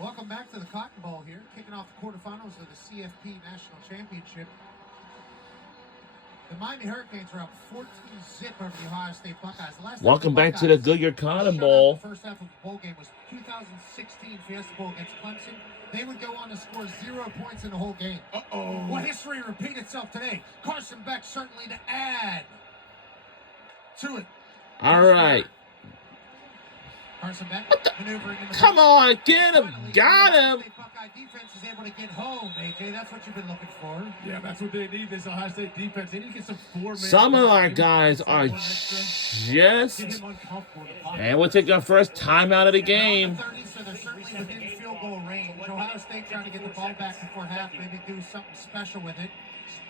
Welcome back to the Cotton Bowl here, kicking off the quarterfinals of the CFP National Championship. The Miami Hurricanes are up 14-0 over the Ohio State Buckeyes. Welcome back to the Goodyear Cotton Bowl. The first half of the bowl game was 2016 Fiesta Bowl against Clemson. They would go on to score 0 points in the whole game. Uh-oh. Will history repeat itself today? Carson Beck certainly to add to it. All right. Carson Beck maneuvering in the Come on, get him. Got him. The Buckeye defense is able to get home, AJ. That's what you've been looking for. Yeah, that's what they need, this Ohio State defense. They need to get some four-man. Some of our guys are just... And we'll take our first timeout of the game. So they're certainly within field goal range. Ohio State trying to get the ball back before half, maybe do something special with it.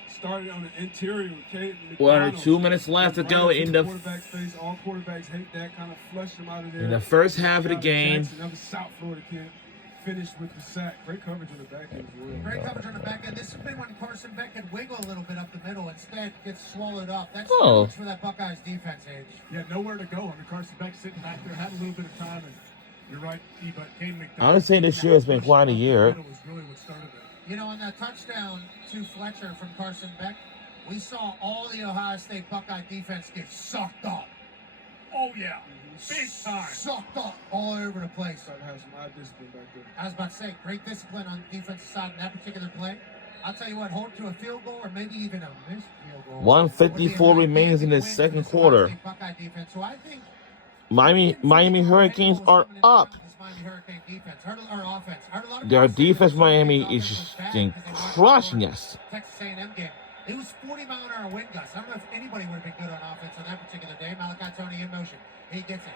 Started on the interior with Kate. Well, under 2 minutes left to go in the quarterback face. All quarterbacks hate that, kind of flush them out of there. in the first half of the game. Another South Florida kid finished with the sack. Great coverage on the back end as well. Great coverage on the back end. This has been when Carson Beck could wiggle a little bit up the middle. Instead, gets swallowed up. That's for that Buckeyes defense, Age. Yeah, nowhere to go. I mean, Carson Beck sitting back there, had a little bit of time, and you're right, but Caden McDonald. I would say this year has been quite a year. You know, on that touchdown to Fletcher from Carson Beck, we saw all the Ohio State Buckeye defense get sucked up. Oh, yeah. Big time. Sucked up all over the place. Starting to have some odd discipline back there. I was about to say, great discipline on the defensive side in that particular play. I'll tell you what, hold to a field goal or maybe even a missed field goal. 1:54 remains in the second quarter. Buckeye defense. So I think Miami Hurricanes are up. Their defense, Miami, is just crushing us. Texas A&M game. It was 40-mile-an-hour wind gusts. I don't know if anybody would have been good on offense on that particular day. Malachi Tony in motion. He gets it.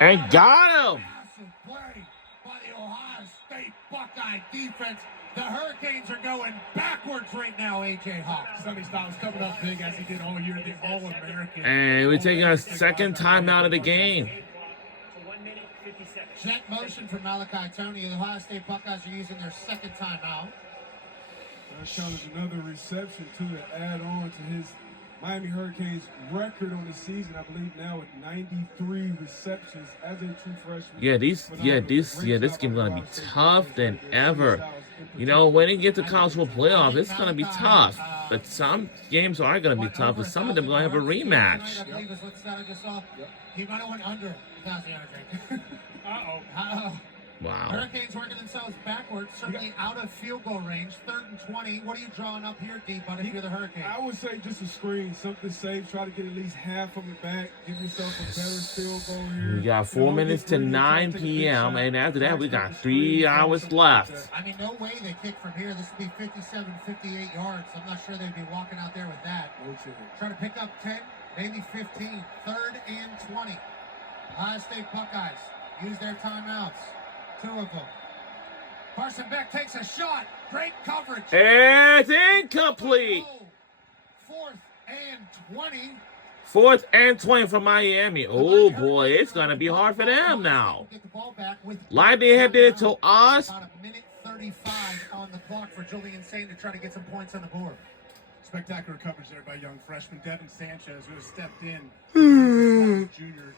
And got him. Massive play by the Ohio State Buckeye defense. The Hurricanes are going backwards right now, A.J. Hawk. Sonny Styles coming up big as he did all year, the All-American. And we're taking our second timeout of the game. Jet motion for Malachi Tony. The Ohio State Buckeyes are using their second timeout. That counts another reception to add on to his Miami Hurricanes record on the season. I believe now with 93 receptions as a true freshman. This game's gonna be tough than ever. You know, when you get to college football playoff, it's gonna be tough. But some games are gonna be tough, and some of them are gonna have a rematch. He might have went under 1,000 yards right Uh-oh. Wow. Hurricanes working themselves backwards, certainly out of field goal range. 3rd and 20. What are you drawing up here, D-Bud, if you're the Hurricanes? I would say just a screen, something safe. Try to get at least half of it back. Give yourself a better field goal here. We got 4 minutes to 9 p.m. And after that, we got 3 hours left. I mean, no way they kick from here. This would be 57, 58 yards. I'm not sure they'd be walking out there with that. Trying to pick up 10, maybe 15. 3rd and 20. Ohio State Buckeyes use their timeouts. 2 of them. Carson Beck takes a shot. Great coverage. It's incomplete. 4th and 20. 4th and 20 for Miami. Oh, boy. It's going to be hard for them now. Like they had did it to us. About a minute 35 on the clock for Julian Sain to try to get some points on the board. Spectacular coverage there by young freshman Devin Sanchez, who has stepped in. Junior.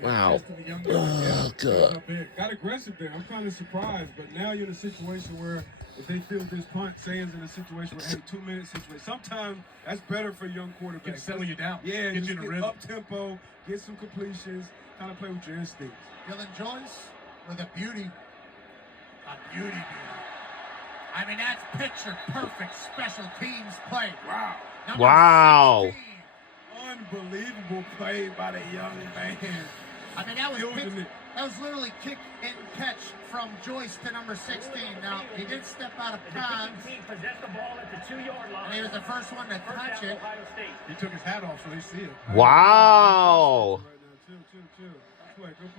Wow. Oh, God. Got aggressive there. I'm kind of surprised, but now you're in a situation where if they feel this punt, Sands in a situation where, hey, 2 minute situation. Sometimes that's better for young quarterbacks. Can settle you down. Yeah, get you in a rhythm. Up tempo, get some completions, kind of play with your instincts. Dylan Joyce with a beauty. A beauty. I mean, that's picture-perfect special teams play. Wow. Wow. 16. Unbelievable play by the young man. I mean, that was literally kick and catch from Joyce to number 16. Now, he did step out of bounds. And he was the first one to touch it. He took his hat off so they see it. Wow.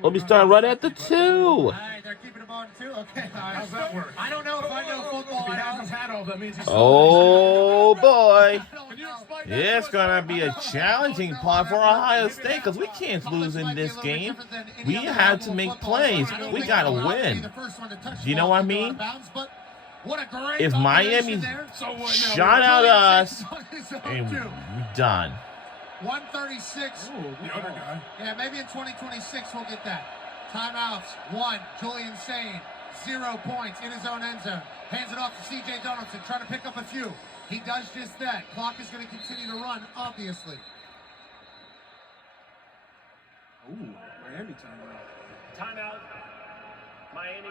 Let me start right at the 2. All right, they're keeping him on 2. Okay. How's that work? I don't know if I know football. If he has his hat off, that means he's Oh, boy. Can you explain It's going to be a challenging part for Ohio State because we can't lose in this game. We have to make plays. We got to win. You know what I mean? If Miami shot out us, and we're done. 136. the other guy. Yeah, maybe in 2026 we'll get that. Timeouts. 1. Julian Sain. 0 points in his own end zone. Hands it off to C.J. Donaldson, trying to pick up a few. He does just that. Clock is going to continue to run, obviously. Ooh, Miami Timeout. Miami.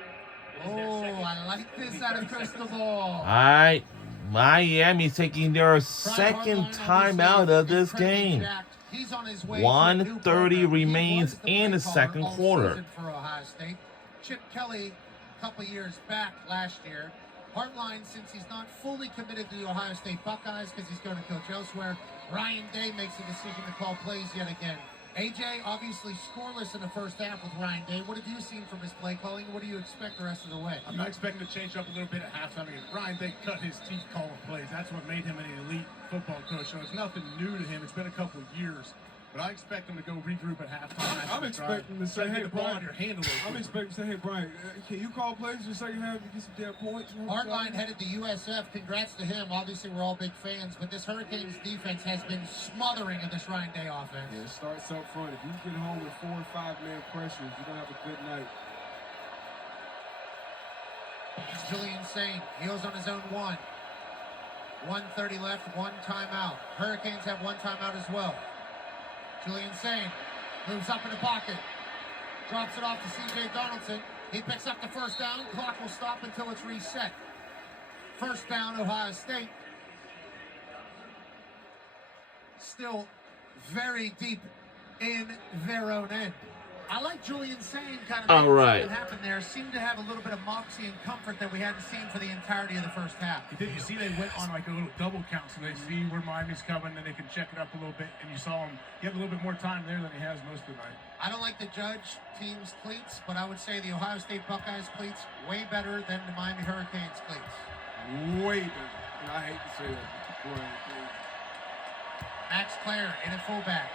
Oh, I like this out of Crystal Ball. All right. Miami taking their second timeout of this game. 1:30 remains in the second quarter. For Ohio State. Chip Kelly, a couple years back last year, Hartline, since he's not fully committed to the Ohio State Buckeyes because he's going to coach elsewhere, Ryan Day makes a decision to call plays yet again. AJ, obviously scoreless in the first half with Ryan Day. What have you seen from his play calling? What do you expect the rest of the way? I'm not expecting to change up a little bit at halftime. I mean, Ryan Day cut his teeth calling plays. That's what made him an elite football coach. So it's nothing new to him. It's been a couple of years. But I expect him to go regroup at halftime. I'm expecting to say, hey, the ball Brian, on your hand a little I'm bit. expecting to say, hey, Brian, can you call plays in the second half and get some damn points? Hartline headed to USF. Congrats to him. Obviously, we're all big fans, but this Hurricanes defense has been smothering of this Ryan Day offense. Yeah, it starts up front. If you get home with 4 or 5 man pressures, you're going to have a good night. Julian Sain, heels on his own 1. 1:30 left, 1 timeout. Hurricanes have 1 timeout as well. Julian Sain moves up in the pocket, drops it off to C.J. Donaldson. He picks up the first down. Clock will stop until it's reset. First down, Ohio State. Still very deep in their own end. I like Julian Sain kind of All right. something happen there. Seemed to have a little bit of moxie and comfort that we hadn't seen for the entirety of the first half. Did you see they went on like a little double count so they see where Miami's coming and they can check it up a little bit, and you saw him, he had a little bit more time there than he has most of the night. I don't like to judge teams' cleats, but I would say the Ohio State Buckeyes cleats way better than the Miami Hurricanes cleats. Way better. And I hate to say that. Boy, Max Clare in at fullback.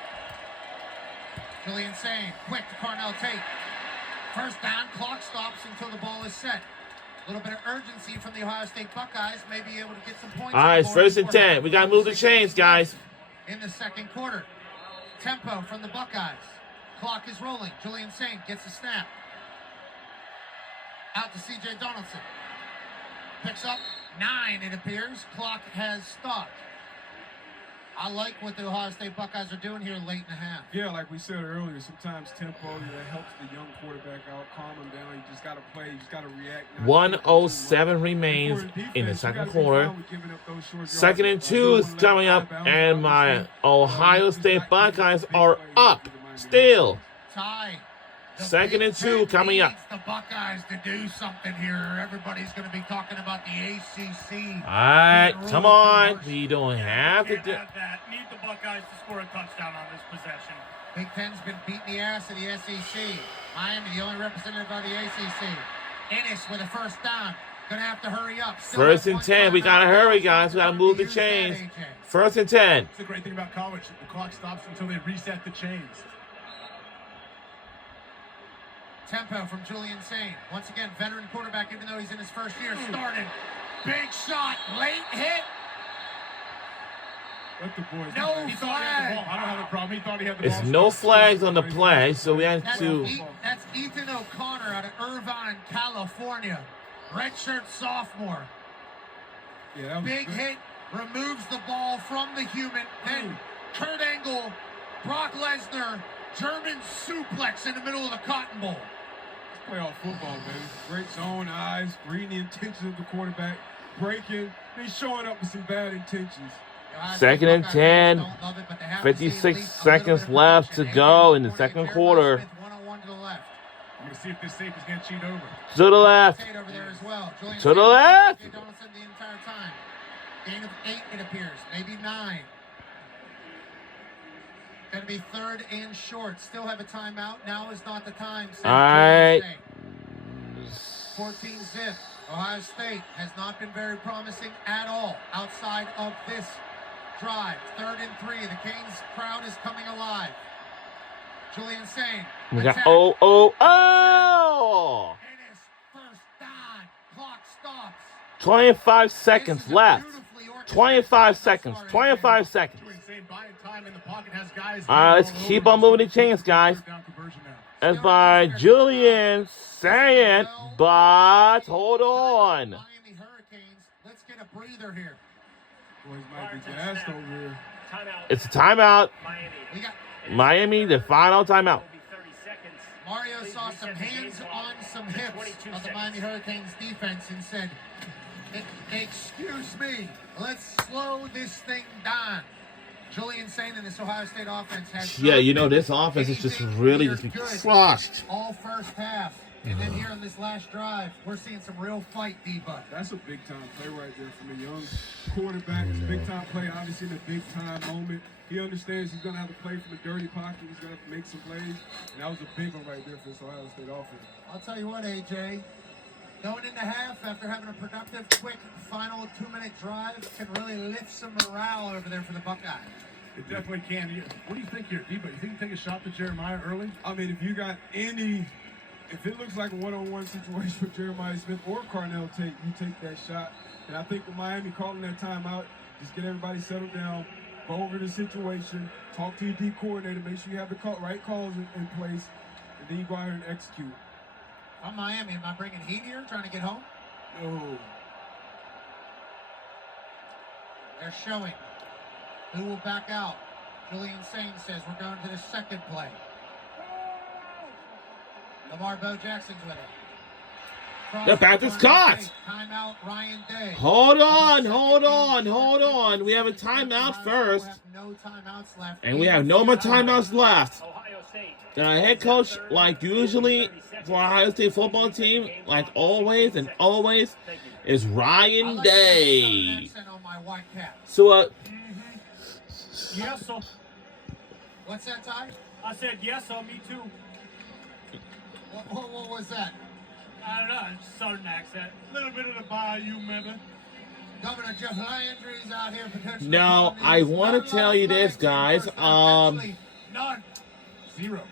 Julian Sain, quick to Carnell Tate. First down, clock stops until the ball is set. A little bit of urgency from the Ohio State Buckeyes, may be able to get some points. All right, it's 1st and 10. We got to move the chains, guys. In the second quarter. Tempo from the Buckeyes. Clock is rolling. Julian Sain gets the snap. Out to C.J. Donaldson. Picks up 9, it appears. Clock has stopped. I like what the Ohio State Buckeyes are doing here late in the half. yeah, like we said earlier, sometimes tempo that helps the young quarterback out, calm him down. You just got to play, you just got to react. 1:07 remains in the second quarter. 2nd and 2 is coming up, and my Ohio State Buckeyes are up still. Ty. 2nd and 2 coming up. The Buckeyes to do something here. Everybody's going to be talking about the ACC. All right, come on. We don't have to Can't do. have that. Need the Buckeyes to score a touchdown on this possession. Big Ten's been beating the ass of the SEC. Miami, the only representative of the ACC. Ennis with a first down. Gonna have to hurry up. Still 1st has and one 10. We timeout. gotta hurry, guys. We gotta move the Use that, chains. AJ. 1st and 10. That's the great thing about college. The clock stops until they reset the chains. Tempo from Julian Sain. Once again, veteran quarterback, even though he's in his first year, started. Big shot, late hit. Let the boys. No He thought he had the flag. ball. I don't have a problem. He thought he had the ball. It's no flags on the play, so we had That's, to. that's Ethan O'Connor out of Irvine, California. Redshirt sophomore. Yeah, that was Big good. hit, removes the ball from the human. Then Kurt Angle, Brock Lesnar, German suplex in the middle of the Cotton Bowl. Playoff football, baby. Great zone eyes, reading the intentions of the quarterback, breaking. He's showing up with some bad intentions. 2nd and 10. 56 seconds left to go in the second quarter. One-on-one to the left. I'm going to see if this safe is going to cheat over. To the left. Tate over there as well. Julian To the Tate, left. J. Donaldson the entire time. Gain of 8, it appears. Maybe 9. Going to be 3rd and short. Still have a timeout. Now is not the time. All right. 14 zip. Ohio State has not been very promising at all outside of this drive. 3rd and 3. The Canes crowd is coming alive. Julian Sain. We got attack. oh. Ennis, first down. Clock stops. 25 This seconds is a left. beautifully orchestrated 25 play seconds. starting 25 seconds. Julian Sain buying time in the pocket, has guys. All right, let's keep on moving the chains, guys. Down conversion now. That's by Julian Saint, but hold on. Miami Hurricanes, let's get a breather here. Boys might be gassed over here. It's a timeout. We got Miami, the final timeout. Mario saw some hands on some hips of the Miami Hurricanes defense and said, excuse me, let's slow this thing down. Julian Saint and this Ohio State offense has Yeah, you know, this offense is just really just crushed. all first half. And then here on this last drive, we're seeing some real fight, D-Buck. That's a big-time play right there from a young quarterback. It's a big-time play, obviously, in a big-time moment. He understands he's going to have to play from a dirty pocket. He's going to have to make some plays. And that was a big one right there for this Ohio State offense. I'll tell you what, AJ. Going into half, after having a productive, quick, final 2-minute drive, can really lift some morale over there for the Buckeyes. It definitely can. What do you think here, D-Buck? You think you take a shot to Jeremiah early? I mean, if you got any... If it looks like a one-on-one situation with Jeremiah Smith or Carnell Tate, you take that shot. And I think with Miami calling that timeout, just get everybody settled down, go over the situation, talk to your D coordinator, make sure you have the right calls in place, and then you go out here and execute. I'm Miami. Am I bringing heat here, trying to get home? No. They're showing who will back out. Julian Saint says we're going to the second play. Lamar Bo Jackson's with it. The Panthers caught. Timeout, Ryan Day. Hold on. We have a timeout first. We have no timeouts left. And we have no more timeouts left. The head coach, like usually for Ohio State football team, like always, is Ryan Day. So, Yes, sir. What's that, Ty? I said yes, sir. Me too. What was that? I don't know. It's a southern accent. A little bit of the bayou, maybe. Governor Jeff Landry's out here potentially. now I want to tell you this, guys. Actually, none. Zero.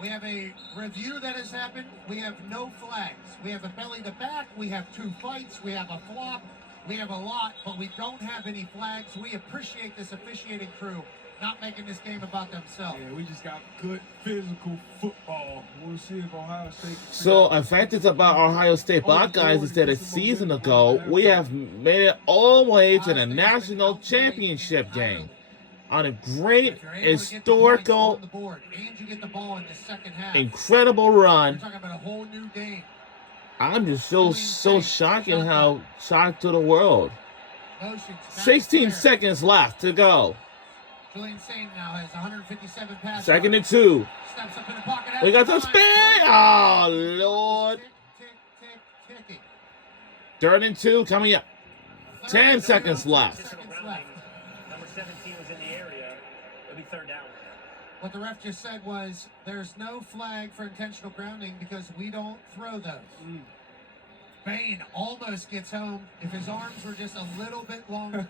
We have a review that has happened. We have no flags. We have a belly to back. We have 2 fights. We have a flop. We have a lot, but we don't have any flags. We appreciate this officiating crew not making this game about themselves. Yeah, we just got good physical football. We'll see if Ohio State... So, in fact, it's about Ohio State Buckeyes instead of a season ago. We have made it all the way to the national championship game on a great, historical, incredible run. We're talking about a whole new game. I'm just so shocking how shocked to the world. 16 seconds left to go. Julian Saint now has 157 passes. 2nd and 2. Steps up in the pocket. We got some spin. Oh, Lord. Tick. 3rd and 2 coming up. 10 seconds left. Number 17 was in the area. It'll be 3rd down. What the ref just said was there's no flag for intentional grounding because we don't throw those. Bain almost gets home if his arms were just a little bit longer.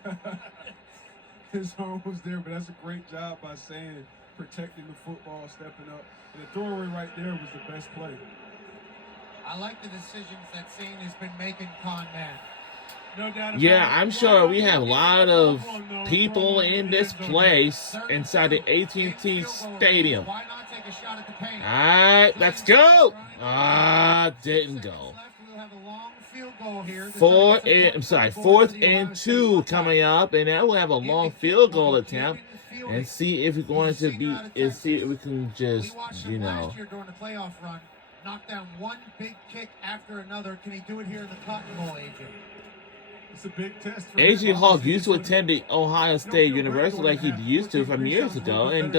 His arm was there, but that's a great job by saying protecting the football, stepping up. And the throwaway right there was the best play. I like the decisions that Saint has been making, Con Man. No doubt about Yeah, it. I'm sure we have a lot of people in this place inside the AT&T Stadium. Why not take a shot at the paint? All right, let's go. Didn't go. We'll have a long field goal here. 4th and 2 coming up, and then we'll have a long field goal attempt and see if we're going to be, and see if we can just, you know. Last year during the playoff run, knock down one big kick after another. Can he do it here in the Cotton Bowl, AJ? It's a big test for A.J. Hawk used to attend the Ohio State University like he used to from years ago, and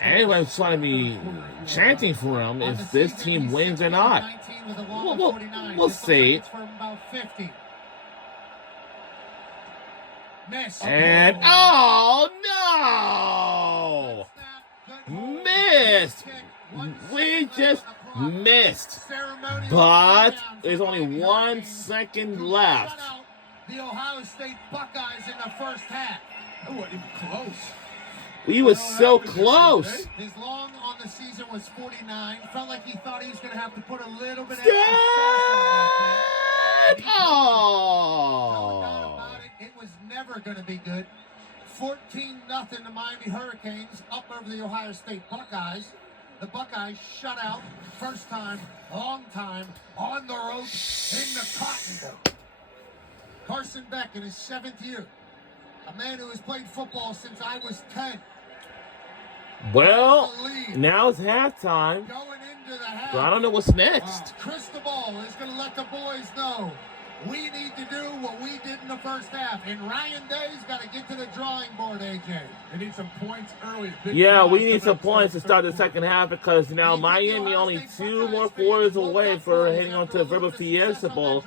everyone's trying to be chanting for him if this team wins or not. We'll see. And oh no! Missed. We just missed. But there's only 1 second left. The Ohio State Buckeyes in the first half. That wasn't even close. We were so close. His long on the season was 49. Felt like he thought he was going to have to put a little bit of Oh! It was never going to be good. 14-0 the Miami Hurricanes up over the Ohio State Buckeyes. The Buckeyes shut out, first time, long time, on the ropes in the Cotton Bowl. Carson Beck in his 7th year. A man who has played football since I was 10. Well, now it's halftime. Going into the half. So I don't know what's next. Cristobal is going to let the boys know we need to do what we did in the first half. And Ryan Day's got to get to the drawing board, AJ. They need some points early. Yeah, we need some points to start the second half because now Miami only 2 more quarters away for heading on to the River Fiesta Bowl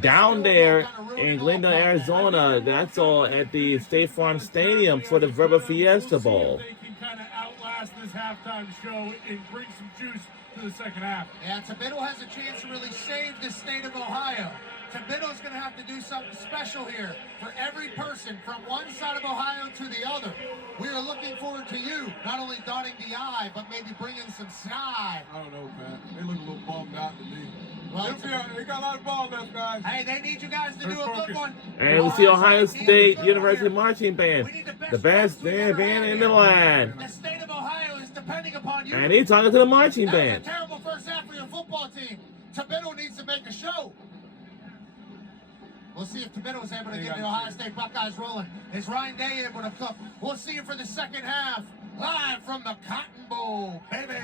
down there in Glendale, Arizona. That's all at the State Farm Stadium for the River Fiesta Bowl. They can kind of outlast this halftime show and bring some juice to the second half. Yeah, Thibodeau has a chance to really save the state of Ohio. Thibodeau's going to have to do something special here for every person from one side of Ohio to the other. We are looking forward to you, not only dotting the I, but maybe bringing some side. I don't know, man. They look a little bummed out to me. Well, They got a lot of ball left, guys. hey, they need you guys to do a good one. And we see Ohio State University Marching Band, the best band in the land. The state of Ohio is depending upon you. And he's talking to the marching That was band. a terrible first half for your football team. Thibodeau needs to make a show. We'll see if Thibodeau is able to get the Ohio State Buckeyes rolling. Is Ryan Day able to cook? We'll see you for the second half, live from the Cotton Bowl, baby.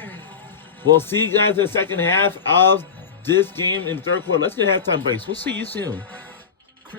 We'll see you guys in the second half of this game in the third quarter. Let's get halftime breaks. We'll see you soon.